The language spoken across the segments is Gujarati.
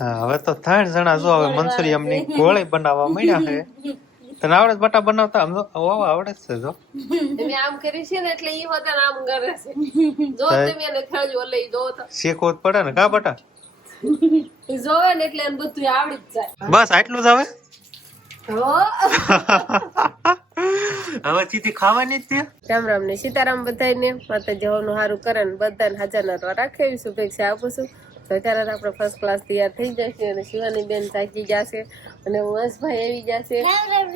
હા હવે તો 3 જણા જો હવે મંચુરિયમની ગોળી બનાવવા માંડ્યા છે. તને આવડે બટા બનાવતા? આમ આવડે જ છે જો. તમે આમ કરી છે ને એટલે ઈ હોતા આમ કરે છે. જો તમે એને ખાજો લઈ દો તો શીખવું જ પડે ને કા બટા? ઈ જોવે ને એટલે એને બધું આવડી જ જાય. બસ આટલું જ આવે. હવે ચીથી ખાવાની જ છે. રામ રામ ને સીતારામ બધાને માતા જવાનું સારું કરે ને બધાને હાજર નરવા રાખે એવી શુભેચ્છા આપું છું. તો અત્યારે આપણે ફર્સ્ટ ક્લાસ તૈયાર થઈ જશે અને શિવાની બેન થાકી જશે અને વંશભાઈ આવી જશે. રામ રામ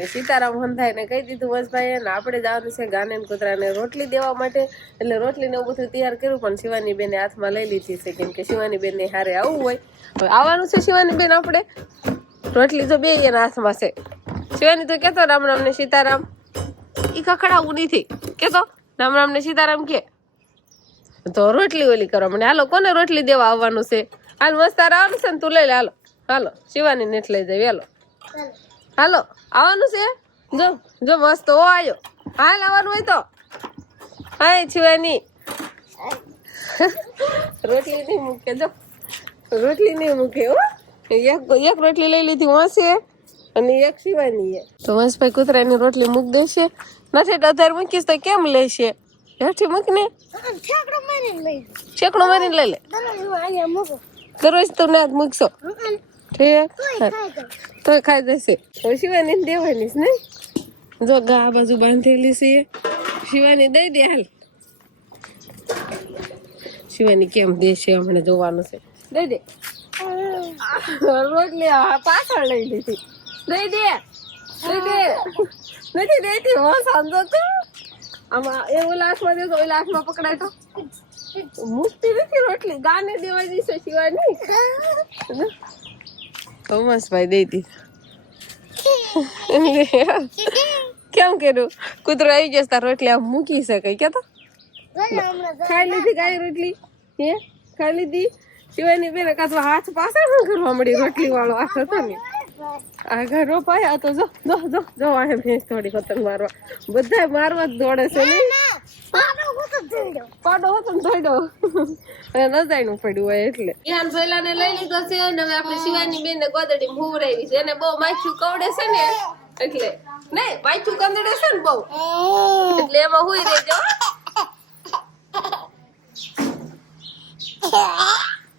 ને સીતારામ હંધાઈ ને કહી દીધું વંશભાઈ ને આપણે જવાનું છે ગાને કૂતરાને રોટલી દેવા માટે. એટલે રોટલી ને એવું બધું તૈયાર કર્યું પણ શિવાની બેને હાથમાં લઈ લીધી છે કેમ કે શિવાની બેન ને હારે આવવું હોય. હવે આવવાનું છે શિવાની બેન આપણે રોટલી તો બે એના હાથમાં છે. શિવાની તો કેતો રામ રામ ને સીતારામ. ઈ ખખડાવું નથી કેતો રામ રામ ને સીતારામ કે તો રોટલી ઓલી કરવા મને. હાલો કોને રોટલી દેવા આવવાનું છે? હાલ મસ્ત આવવાનું છે ને તું લઈ લે. હાલો હાલો શિવાની નેટ લઈ જાય. હાલો હાલો આવવાનું છે. જો જો મસ્ત ઓ આવ્યો. હાલ આવવાનું હોય તો હાય શિવાની. રોટલી નહીં મૂકે જો રોટલી નહીં મૂકે હો. એક રોટલી લઈ લીધી વાંસે અને એક શિવાની છે. તો વંશભાઈ કૂતરાની રોટલી મૂક દેશે. નથી અધાર મૂકીશ તો કેમ લેશે? હેઠી મૂક ને છેકડો મારીને લઈ લે. દરરોજ તો ના જ મૂકશો ઠીક તો ખાઈ જશે. હવે શિવાની દેવાની ને જો ગા આ બાજુ બાંધેલી છે. શિવાની દઈ દે હાલ. શિવાની કેમ દેશે હમણાં જોવાનું છે. દઈ દે રોટલી પાછળ લઈ લીધી. દઈ દે દઈ દે નથી દેતી હો સમજો તું. આમાં એ ઓલા હાથમાં દેતો ઓલા હાથમાં પકડાય તો મૂકતી નથી રોટલી. ગાને દેવા જઈશે શિવાની. થોમસભાઈ દઈ દીધી. કેમ કર્યું? કૂતરો આવી જશે તાર રોટલી આમ મૂકી શકે કેતો ખાઈ લીધી. ગાય રોટલી હે ખાઈ લીધી. શિવાની બેન કાચવા હાથ પાછળ શું કરવા મળી? રોટલી વાળો હાથ હતો ને આગળ રોપાયા તો જો જો જો જો આ ભેંસ થોડી ખતર મારવા બધા મારવા જ દોડે છે ને. પાડો હતો ને ધોડો અને નજાયનું પડ્યું હોય એટલે. ઈહાન ભૈલા ને લઈ લીધો છે અને હવે આપણે શિવાની બેન ને ગોદડી હુવરાવી છે. એને બહુ માછું કવડે છે ને એટલે નહીં માછું કંદડે છે ને બહુ એટલે એમાં હુઈ રહેજો.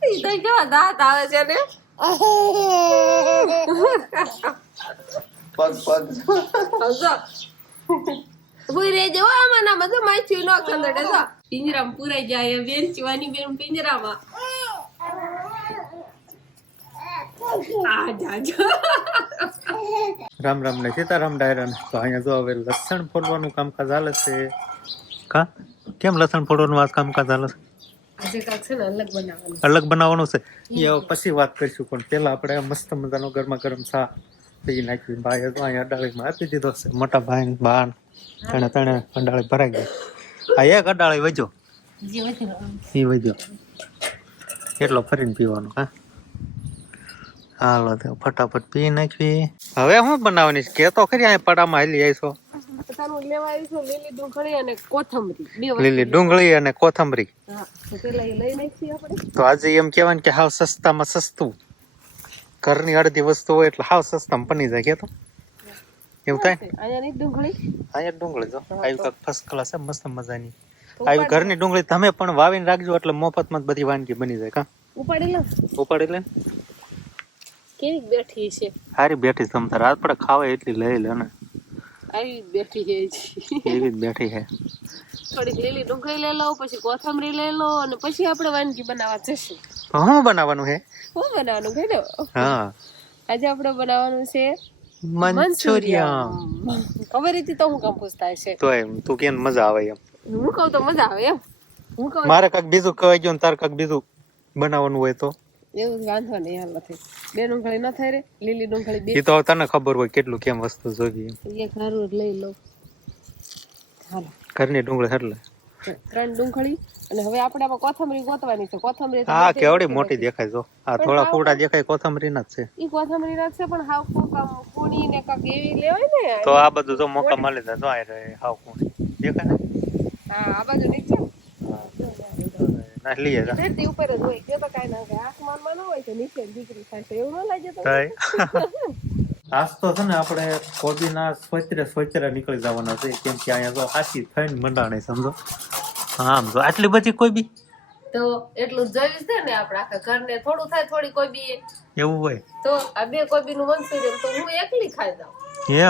ઈ તો કેવા દાંત આવે છે ને. ભૂઈ રહેજો આમાં ના બધું માછું ન કંદડે. જો પિંજરામાં પુરાઈ જાય બેન શિવાની બેન પિંજરામાં. રામ રામ ને સીતારામ ડાયરા. તો અહીંયા જો હવે લસણ ફોડવાનું કામકાજ હાલે છે. કા કેમ લસણ ફોડવાનું આ કામકાજ હાલે છે? આજે કાક છે ને અલગ બનાવવાનું છે. એ પછી વાત કરીશું પણ પેલા આપણે મસ્ત મજાનો ગરમા ગરમ ચા પી નાખી. ભાઈ તો અહીંયા અડાળીમાં આપી દીધો છે. મોટા ભાઈ બાન ત્રણે અડાળી ભરાઈ ગઈ. આ એક અડાળી વજો એ વજો એટલો ફરીને પીવાનો. હા હાલો તો ફટાફટ પી નાખવી. હવે શું બનાવવાની છે? કે તો ખરી અહીંયા પડામાં હાલી આવીશો. લીલી ડુંગળી અને કોથમરી. લીલી ડુંગળી અને કોથમરી. તો આજે એમ કેવાય કે હાવ સસ્તામાં સસ્તું. ઘરની અડધી વસ્તુ હોય એટલે હાવ સસ્તામાં બની જાય. કેતો એવું થાય. અહીંયા ડુંગળી જો આવી કાંક ફર્સ્ટ ક્લાસ છે મસ્ત મજાની. આવી ઘરની ડુંગળી તમે પણ વાવીને રાખજો એટલે મફતમાં જ બધી વાનગી બની જાય. કા ઉપાડી લે. કેવી બેઠી છે? સારી બેઠી છે. તમ તાર આપણે ખાવાય એટલી લઈ લે ને. આવી બેઠી છે એવી જ બેઠી છે. થોડીક લીલી ડુંગળી લઈ લો પછી કોથમરી લઈ લો અને પછી આપણે વાનગી બનાવવા જશું. શું બનાવવાનું છે? કહી દો. હા આજે આપણે બનાવવાનું છે મંચુરિયમ. ખબર હતી તો હું કામ પૂછતા છે? તો એમ તું કેમ મજા આવે એમ? હું કહું તો મજા આવે એમ. હું કહું મારે કાંક બીજું કહેવાય ગયું તારે કાંક બીજું બનાવવાનું હોય તો એવું વાંધો નહીં. હાલ નથી બે ડુંગળી ન થાય રે લીલી ડુંગળી બે. એ તો તને ખબર હોય કેટલું કેમ વસ્તુ જોઈએ. એક હારું લઈ લો. હાલો ઘરની ડુંગળી એટલે 3 ડુંગળી અને હવે આપણે આમાં કોથમરી ગોતવાની છે. કોથમરી હા કેવડી મોટી દેખાય જો. આ થોડા ફૂટા દેખાય કોથમરી ના જ છે. ઈ કોથમરી ના છે પણ હાવ કોકામ કુણી ને કાક એવી લેવાય ને. તો આ બધું જો મોકા મળી જાય. જો આ રહે હાવ કુણી દેખાય ને. હા આ બાજુ નીચે ના લઈએ જા ધરતી ઉપર જ હોય કે તો કાંઈ ના થાય આસમાનમાં ન હોય તો નીચે દીકરી થાય છે એવું ન લાગે તો આજ તો છે ને આપણે કોબીના સોચરે નીકળી જવાના છે કેમ કે અહીંયા તો હાથી થઈને મંડાણે સમજો આમ જો આટલી બધી કોબી તો એટલું જ જોઈશ છે ને આપણે આખા ઘરને થોડું થાય થોડી કોબી એવું હોય તો આ 2 કોબીનું મંચુરિયન તો હું એકલી ખાઈ જાઉં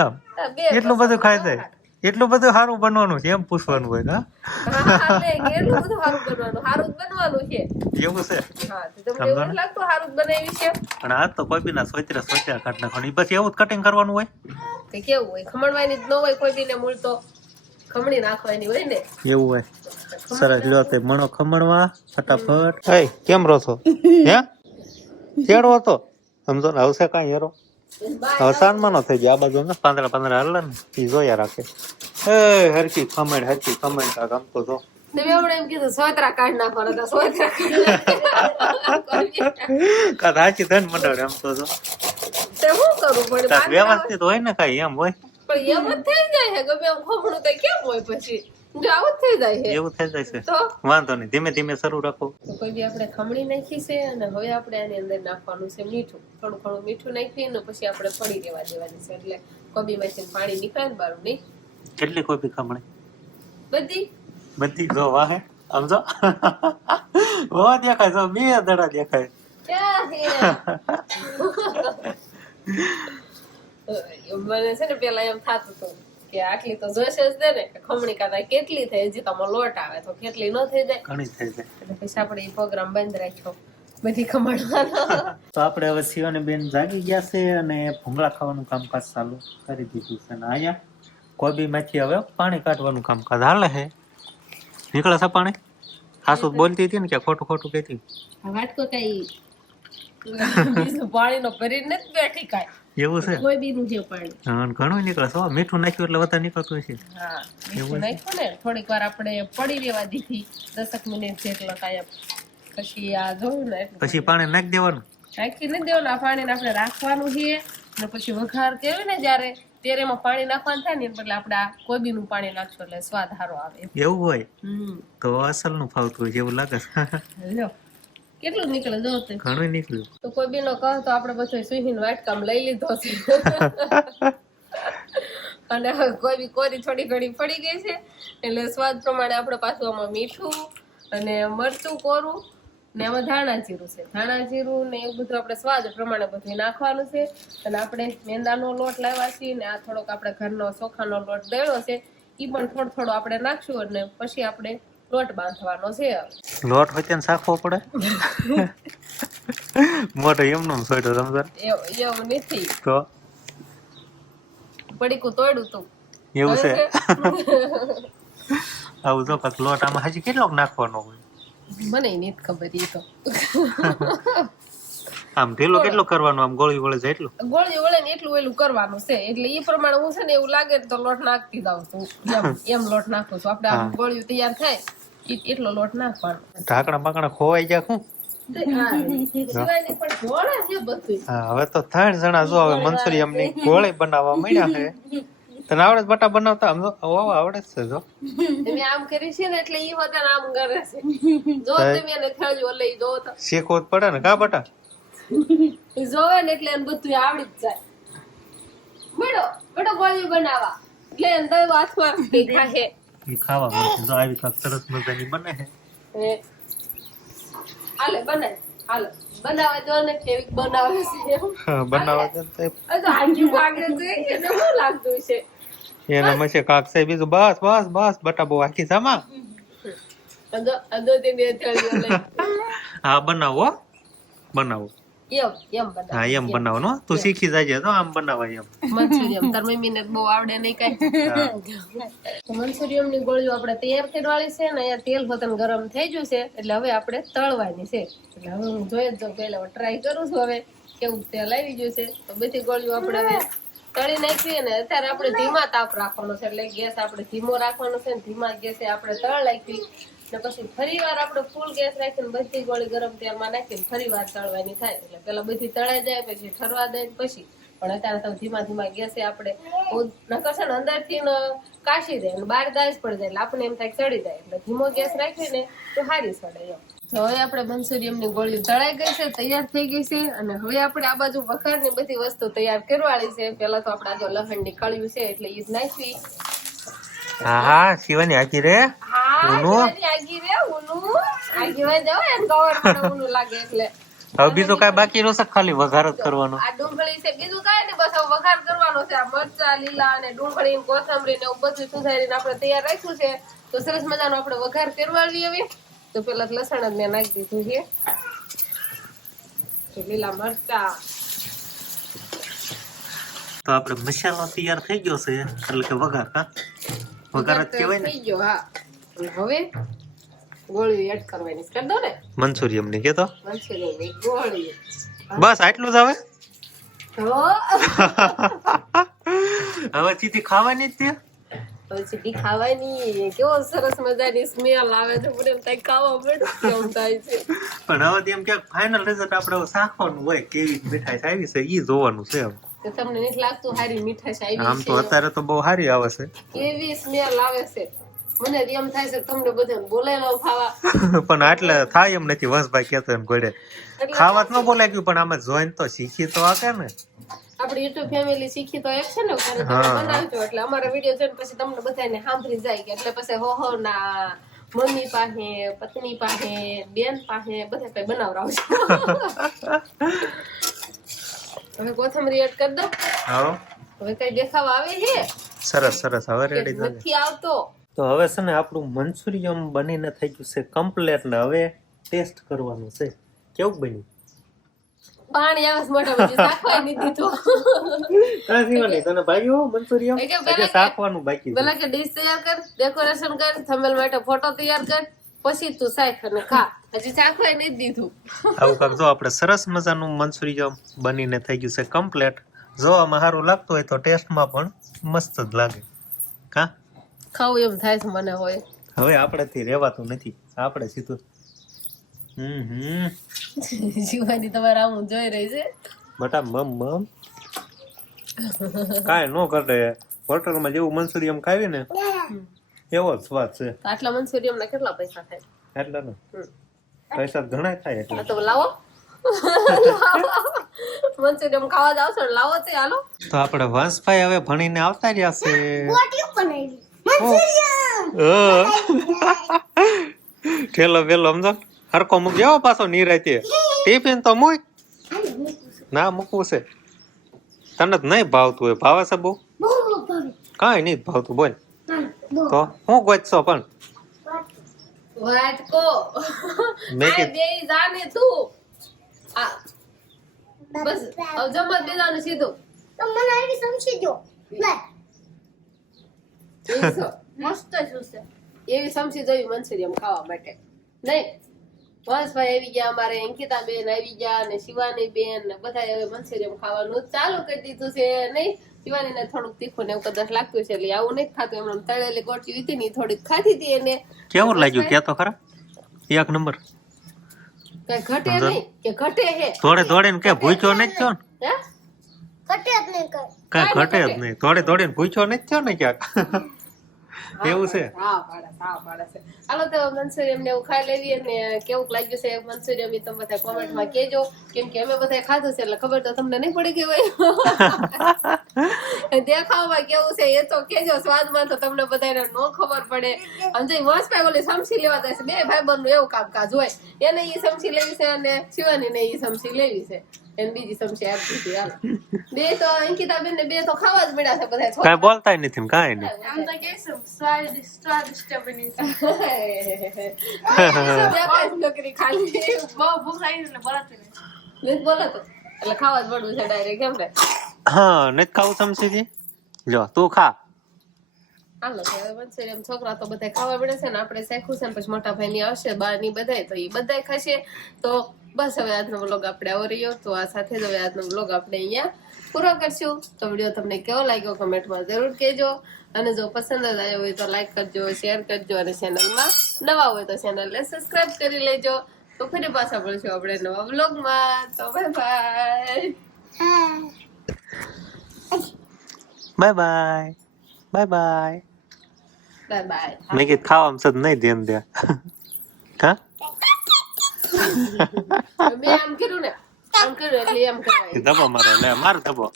એમ આ 2 એટલું બધું ખાઈ જાય એટલું બધું સારું બનવાનું છે એમ પૂછવાનું હોય ને હા એટલું બધું સારું જ બનવાનું છે એવું છે હા તો તમને એવું લાગતું સારું જ બનાવી છે પણ આ તો કોબીના સોચરે કાઢ નાખવાનું પછી એવું જ કટિંગ કરવાનું હોય તે કેવું હોય ખમણવાની જ ન હોય કોબીને મૂળ તો ખમણી નાખવાની હોય ને એવું હોય સરસ લ્યો તે મણો ખમણવા ફટાફટ એ કેમ રહો છો હે કેડો હતો સમજો ને આવશે કાંઈ હેરો હવે સાનમાં નો થઈ જાય આ બાજુ ને 15 હાલે ને એ જોયા રાખે એ હરકી ખમણ કાક આમ તો જો તમે હમણાં એમ કીધું સોતરા કાઢ નાખવાના હતા સોતરા કાં હાચી ધન મંડળ એમ તો જો તે શું કરવું પડે કાંક વ્યવસ્થિત હોય ને કાંઈ એમ હોય પણ એમ જ થઈ જાય છે ગમે એમ ખમણું તો કેમ હોય પછી જો આવું જ થઈ જાય છે એવું થઈ જાય છે તો વાંધો નહીં ધીમે ધીમે શરૂ રાખો તો કોઈ બી આપણે ખમણી નાખી છે અને હવે આપણે આની અંદર નાખવાનું છે મીઠું થોડું ઘણું મીઠું નાખીને પછી આપણે પડી રહેવા દેવાની છે એટલે કોબીમાંથી પાણી નીકળે ને બારું નહીં કેટલી કોબી ખમણી બધી જો વાહે આમ જો ઓ દેખાય જો 2 દડા દેખાય ક્યાં છે મને છે ને પેલા એમ થતું હતું કે આટલી તો જોશે જ ને ખમણી કાતા કેટલી થઈ હજી તો લોટ આવે તો કેટલી ન થઈ જાય ઘણી થઈ જાય એટલે પછી આપણે એ પ્રોગ્રામ બંધ રાખ્યો બધી ખમણવાનો તો આપણે હવે શિવાની બેન જાગી ગયા છે અને ભૂંગળા ખાવાનું કામકાજ ચાલુ કરી દીધું છે અને અહીંયા કોબીમાંથી હવે પાણી કાઢવાનું કામકાજ હાલે છે નીકળે છે પાણી ખાસું બોલતી હતી ને કે ખોટું કહેતી વાટકો કઈ પાણીનો ભરી નથી બેઠી કાંઈ એવું છે કોઈ બીનું છે પાણી હા ઘણું નીકળે છે મીઠું નાખ્યું એટલે વધારે નીકળતું છે હા મીઠું નાખ્યું ને થોડીક વાર આપણે પડી રહેવા દીધી 10 મિનિટ જેટલો કાયમ પછી આ જોયું ને પછી પાણી નાખી દેવાનું નાખી નથી દેવાનું આ પાણીને આપણે રાખવાનું છે અને પછી વઘાર કેવી ને જ્યારે ત્યારે એમાં પાણી નાખવાનું થાય ને એટલે આપણે આ કોબીનું પાણી નાખશું એટલે સ્વાદ સારો આવે એવું હોય તો અસલ નું ફાવતું હોય જેવું લાગે છે લ્યો કેટલું નીકળે જો તે ઘણું નીકળ્યું તો કોબીનો કહો તો આપણે પછી સુહીનો વાટકામ લઈ લીધો છે અને હવે કોબી કોરી થોડી ઘણી પડી ગઈ છે એટલે સ્વાદ પ્રમાણે આપણે પાછું આમાં મીઠું અને મરચું કોરું ને એમાં ધાણા જીરું ને એવું બધું આપણે સ્વાદ પ્રમાણે બધું નાખવાનું છે અને આપણે મેંદાનો લોટ લાવ્યા છીએ ને આ થોડોક આપણે ઘરનો ચોખાનો લોટ દળ્યો છે એ પણ થોડો આપણે નાખશું અને પછી આપણે લોટ બાંધવાનો છે લોટ હોય તેને શાખવો પડે મોટો એમનું સોયટો સમજણ એવું નથી તો પડીકું તોડ્યું તું એવું છે આવું તો કાંક લોટ આમાં હજી કેટલોક નાખવાનો હોય મને નથી ખબર એ તો આમ ઢીલો કેટલો કરવાનો આમ ગોળી વળે જાય એટલું ગોળી વળે ને એટલું એલું કરવાનું છે એટલે એ પ્રમાણે હું છે ને એવું લાગે તો લોટ નાખતી જાઉં છું એમ લોટ નાખું છું આપણે આ ગોળીઓ તૈયાર થાય એટલો લોટ નાખવાનો ઢાંકણા બાકણા ખોવાઈ ગયા શું હવે તો 3 જણા જો હવે મંચુરિયમ ની ગોળી બનાવવા મળ્યા છે તને આવડે બટા બનાવતા આમ આવડે છે જો તમે આમ કરી છે ને એટલે ઈ હોતે આમ કરે છે જો તમે એને થળજો લઈ દો તો શીખવું જ પડે ને કા બટા ઈ જોવે ને એટલે એને બધું આવડી જ જાય બડો ગોળી બનાવવા એટલે અંદર હાથમાં તીખા છે ઈ ખાવા મળે જો આવી કાક સરસ મજાની બને છે હાલે બનાવે જો ને કેવી બનાવે છે બનાવે છે તો આંજી ભાગે છે એને શું લાગતું છે એના મસે કાક છે બીજું બસ બટા બહુ આખી સામા અદો તે બે થળીઓ લઈ હા બનાવો એમ બનાવો નો તું શીખી જાજે તો આમ બનાવાય એમ મંચુરિયમ તાર મમ્મીને બહુ આવડે નહીં કઈ મંચુરિયમ ની ગોળીઓ આપણે તૈયાર કરવાની છે ને અહીંયા તેલ પોતાનું ગરમ થઈ ગયું છે એટલે હવે આપણે તળવાની છે એટલે હવે હું જોઈ જ પહેલા ટ્રાય કરું છું હવે કેવું તેલ આવી ગયું છે તો બધી ગોળીઓ આપણે હવે તળી નાખીએ ને અત્યારે આપણે ધીમા તાપ રાખવાનો છે એટલે ગેસ આપણે ધીમો રાખવાનો છે ને ધીમા ગેસે આપણે તળ નાખી ને પછી ફરી વાર આપણે ફૂલ ગેસ રાખીને બધી ગોળી ગરમ તેલમાં નાખીને ફરી વાર તળવાની થાય એટલે પેલા બધી તળાઈ જાય પછી ઠરવા દે પછી પણ અત્યારે તો ધીમા ગેસે આપણે નકર છે ને અંદરથી કાશી દે અને બહાર દાજ પડી જાય એટલે આપણે એમ થાય ચડી જાય એટલે ધીમો ગેસ રાખીને તો સારી સડે એમ તો હવે આપણે મંચુરિયમની ગોળી તળાઈ ગઈ છે, તૈયાર થઈ ગઈ છે. અને હવે આપણે આ બાજુ વઘારની બધી વસ્તુ તૈયાર કરવાળી છે. પેલા તો આપણે આ જો લસણ નીકળ્યું છે એટલે ઈ જ નાખવી. હા શિવાની આખી રે હા ઊનું? શિવાની આગી રે ઊનું આગી વાય જાવ એને કવર પડે ઊનું લાગે એટલે. હવે બીજું કઈ બાકી રહેશે ખાલી વઘાર જ કરવાનો. આ ડુંગળી છે બીજું કાંઈ નહીં, બસ હવે વઘાર કરવાનો છે. આ મરચા લીલા અને ડુંગળી ને કોથમરી ને એવું બધું સુધારીને આપણે તૈયાર રાખ્યું છે. તો સરસ મજાનો આપણે વઘાર કરવાળવી હવે. તો પેલા લસણ જ મેં નાખી દીધું છે, તો લીલા મરચા. તો આપણે મસાલો તૈયાર થઈ ગયો છે એટલે કે વઘાર કા વઘાર જ કહેવાય ને. થઈ ગયો હા. હવે ગોળી એડ કરવાની છે. કરી દો ને મંચુરિયમ ની કેતો મંચુરિયનની ગોળી. બસ આટલું જ હવે. હો હવે ચીથી ખાવાની જ છે. હવે સીધી ખાવાની. કેવો સરસ મજાની સ્મેલ આવે છે, મને એમ થાય ખાવા મળે કેમ થાય છે. પણ હવે તો એમ ક્યાંક ફાઇનલ રિઝલ્ટ આપણે સાખવાનું હોય કેવી મીઠાઈ આવી છે ઈ જોવાનું છે. એમ તો તમને નથી લાગતું હારી મીઠાશ આવી આમ તો અત્યારે તો બહુ સારી આવે છે. કેવી સ્મેલ આવે છે. મને એમ થાય છે તમને બધાને બોલાવી લઉં ખાવા. પણ આટલે થાય એમ નથી. વંશભાઈ કેતો એમ ઘોડે ખાવા જ ન બોલાય ગયું, પણ આમાં જોઈને તો શીખી તો આકે ને. આપડી યુટ્યુબ ફેમિલી શીખી તો એક છે ને ઘરે તમે બનાવજો એટલે અમારા વિડીયો જોઈને પછી તમને બધાને સાંભળી જાય કે એટલે પછી હો ના મમ્મી પાસે, પત્ની પાસે, બેન પાસે બધા કઈ બનાવરાવજો. હવે કોથમરી એડ કરી દો. હા હવે કઈ દેખાવા આવે છે? સરસ સરસ હવે કે રેડી થઈ નથી આવતો? તો હવે છે ને આપણું મંચુરિયમ બનીને થઈ ગયું છે કમ્પ્લીટ ને હવે ટેસ્ટ કરવાનું છે કેવું બન્યું. પાણી આવે છે મોઢામાં, હજી શાકભાઈ નથી દીધું. તને ભાગ્યો મંચુરિયમ એ કે પહેલા કે- શાકવાનું બાકી છે. પેલા કે ડીશ તૈયાર કર, ડેકોરેશન કર, થંબનેલ માટે ફોટો તૈયાર કર, પછી તું શાક અને ખા. હજી શાકભાઈ નથી દીધું. આવું કાંક જો આપણે સરસ મજાનું મંચુરિયમ બનીને થઈ ગયું છે કમ્પ્લીટ. જોવામાં સારું લાગતું હોય તો ટેસ્ટમાં પણ મસ્ત જ લાગે કા. ખાવું એમ થાય છે મને હોય. હવે આપણેથી રહેવાતું નથી. આપણે સીધું જીવાની તમારે આવું જોઈ રહી છે. બટા મમ મમ કાંઈ ન કરે. હોટલમાં જેવું મંચુરિયમ ખાવી ને એવો જ સ્વાદ છે. તો આટલા મંચુરિયમ ના કેટલા પૈસા થાય? એટલે ને પૈસા ઘણા થાય એટલે. આ તો લાવો મંચુરિયમ ખાવા જાવ છો ને લાવો છે. હાલો તો આપણે વંશભાઈ હવે ભણીને આવતા રહ્યા છે. ઠેલો વેલો સમજો હરકો મૂકી આવો પાછો નિરાતે. ટિફિન તો મૂક ના મૂકવું છે. તને જ નહીં ભાવતું હોય. ભાવે છે બહુ? કાંઈ નહીં ભાવતું બોલ તો હું ગોચશો પણ વાટકો મેં આ કીધું બે જાને તું આ બસ હવે જમવા દેવાનું સીધું. મસ્ત છે. એવી સમસી જોઈ મંચુરિયમ ખાવા માટે નહીં. વંશભાઈ આવી ગયા, અમારે અંકિતા બેન આવી ગયા અને શિવાની બેન ને બધા હવે મંચુરિયમ ખાવાનું ચાલુ કરી દીધું છે. નહીં શિવાની ને થોડુંક તીખું ને એવું કદાચ લાગતું છે એટલે આવું નથી ખાતું. એમને તળેલી ગોટી હતી ને થોડીક ખાધી હતી એને. કેવું લાગ્યું કે તો ખરા? એક નંબર. કઈ ઘટે નહીં કે ઘટે હે? થોડે થોડે ને કે ભૂખ્યો નથી થયો ને? હે કાંઈ ઘટે જ નહીં. થોડે થોડે ને ભૂખ્યો નથી થયો ને ક્યાંક. એવું છે. હા પાડે છે. હાલો તો મંચુરિયમ ને એવું ખાઈ લેવી અને કેવું લાગ્યું છે મંચુરિયમ એ તમે બધા કોમેન્ટમાં કહેજો. કેમ કે અમે બધા ખાધું છે એટલે ખબર તો તમને નહીં પડી ગઈ હોય. દેખાવમાં કેવું છે એ તો કેજો. સ્વાદમાં તો તમને બધાને નો ખબર પડે. અને જો વંશભાઈ બોલી સમસી લેવા જાય છે, બે ભાઈબંધ નું એવું કામકાજ હોય. એને ઈ સમસી લેવી છે અને શિવાની ને ઈ સમસી લેવી છે. એને બીજી સમસી આપી હતી. હાલ બે તો અંકિતા બેન ને બે તો ખાવા જ મળ્યા છે બધા. કાંઈ બોલતાય નથી ને કાંઈ નહીં. આમ તો કહેશું સ્વાદિષ્ટ બની છે. નોકરી ખાલી બહુ ભૂખ લાગી એટલે બોલાતી નહીં બોલાતો એટલે ખાવા જ પડવું છે ડાયરેક્ટ. કેમ ને હા નથી ખાવું સમસીથી. જો તું ખા. હાલો હવે મંચુરિયમ છોકરા તો બધા ખાવા મળે છે ને આપણે શીખવું છે ને પછી મોટા ભાઈ ની આવશે બાર ની બધાય તો એ બધાય ખાશે. તો બસ હવે આજનો વ્લોગ આપણે આવો રહ્યો. તો આ સાથે જ હવે આજનો વ્લોગ આપણે અહીંયા પૂરો કરશું. તો વિડીયો તમને કેવો લાગ્યો કમેન્ટમાં જરૂર કહેજો. અને જો પસંદ જ આવ્યો હોય તો લાઈક કરજો, શેર કરજો અને ચેનલમાં નવા હોય તો ચેનલને સબસ્ક્રાઇબ કરી લેજો. તો ફરી પાછા મળશું આપણે નવા વ્લોગમાં. તો bye bye. Bye bye bye bye. Bye bye. મેં કીધું ખાવામાં સદ નહીં ધ્યાન દે. હા મેં આમ કર્યું ને આમ કર્યું એટલે એમ કરાય ધબો મારો લે માર ધબો